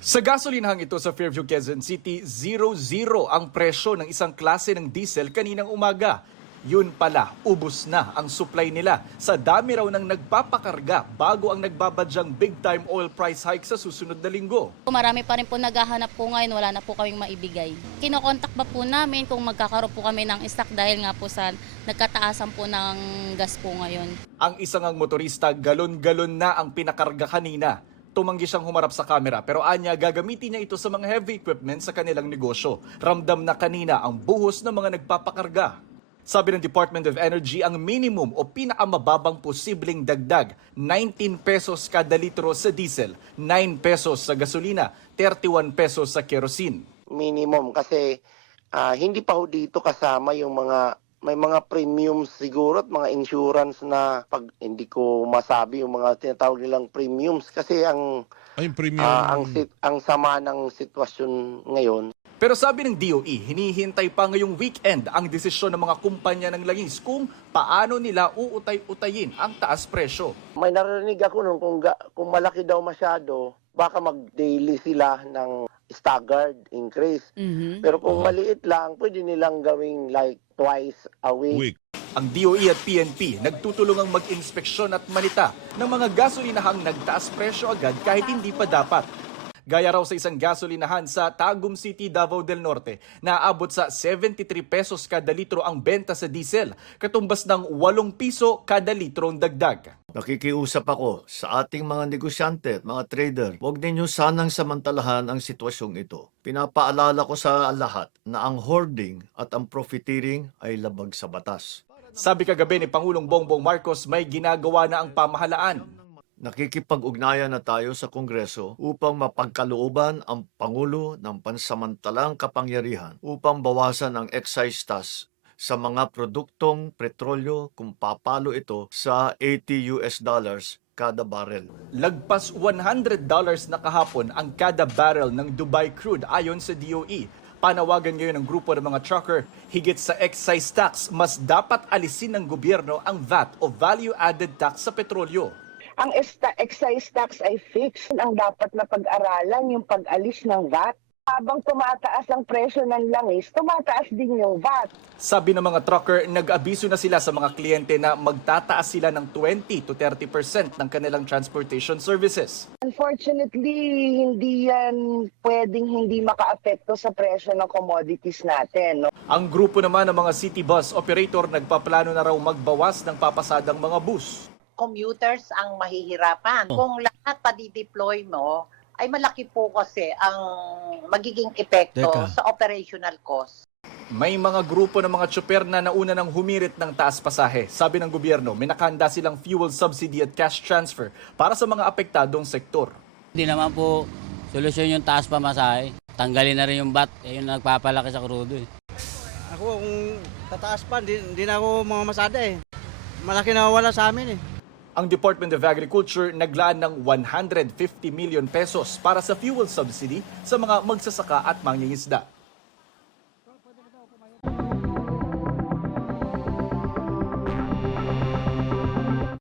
Sa gasolinahang ito sa Fairview, Quezon City, 0-0 ang presyo ng isang klase ng diesel kaninang umaga. Yun pala, ubos na ang supply nila sa dami raw ng nagpapakarga bago ang nagbabadyang big-time oil price hike sa susunod na linggo. Marami pa rin po naghahanap po ngayon, wala na po kaming maibigay. Kinokontak pa po namin kung magkakaroon po kami ng stock dahil nga po sa nagkataasan po ng gas po ngayon. Ang isang motorista, galon-galon na ang pinakarga kanina. Tumanggi siyang humarap sa kamera pero anya gagamitin niya ito sa mga heavy equipment sa kanilang negosyo. Ramdam na kanina ang buhos ng mga nagpapakarga. Sabi ng Department of Energy, ang minimum o pinakamababang posibleng dagdag, 19 pesos kada litro sa diesel, 9 pesos sa gasolina, 31 pesos sa kerosene. Minimum kasi hindi pa ho dito kasama yung may mga premiums siguro at mga insurance na pag hindi ko masabi yung mga tinatawag nilang premiums kasi ang premium. ang sama ng sitwasyon ngayon. Pero sabi ng DOE, hinihintay pa ngayong weekend ang desisyon ng mga kumpanya ng langis kung paano nila uutay-utayin ang taas presyo. May narinig ako nun kung malaki daw masyado, baka mag-daily sila ng staggered increase. Pero kung maliit lang, pwede nilang gawing like twice a week. Ang DOE at PNP nagtutulungang mag-inspeksyon at manita ng mga gasolinahang nagtaas presyo agad kahit hindi pa dapat. Gaya raw sa isang gasolinahan sa Tagum City, Davao del Norte, naaabot sa 73 pesos kada litro ang benta sa diesel, katumbas ng 8 piso kada litro ang dagdag. Nakikiusap ako sa ating mga negosyante at mga trader, huwag ninyo sanang samantalahan ang sitwasyong ito. Pinapaalala ko sa lahat na ang hoarding at ang profiteering ay labag sa batas. Sabi kagabi ni Pangulong Bongbong Marcos, may ginagawa na ang pamahalaan. Nakikipag-ugnayan na tayo sa Kongreso upang mapagkalooban ang Pangulo ng pansamantalang kapangyarihan upang bawasan ang excise tax sa mga produktong petrolyo kung papalo ito sa $80 kada barrel. Lagpas $100 na kahapon ang kada barrel ng Dubai crude ayon sa DOE. Panawagan ngayon ng grupo ng mga trucker, higit sa excise tax, mas dapat alisin ng gobyerno ang VAT o value-added tax sa petrolyo. Ang excise tax ay fixed. Ang dapat na pag-aralan yung pag-alis ng VAT. Habang tumataas ang presyo ng langis, tumataas din yung VAT. Sabi ng mga trucker, nag-abiso na sila sa mga kliyente na magtataas sila ng 20 to 30% ng kanilang transportation services. Unfortunately, hindi yan pwedeng hindi maka-apekto sa presyo ng commodities natin. No? Ang grupo naman ng mga city bus operator nagpaplano na raw magbawas ng papasadang mga bus. Commuters ang mahihirapan. Kung lahat pa-deploy mo, ay malaki po kasi ang magiging epekto sa operational cost. May mga grupo ng mga tsuper na nauna ng humirit ng taas pasahe. Sabi ng gobyerno, may nakahanda silang fuel subsidy at cash transfer para sa mga apektadong sektor. Hindi naman po solusyon yung taas pamasahe. Tanggalin na rin yung VAT, yung nagpapalaki sa crudo. Ako kung tataas pa, hindi na ako mga masada eh. Malaki na wala sa amin eh. Ang Department of Agriculture naglaan ng 150 million pesos para sa fuel subsidy sa mga magsasaka at mangingisda.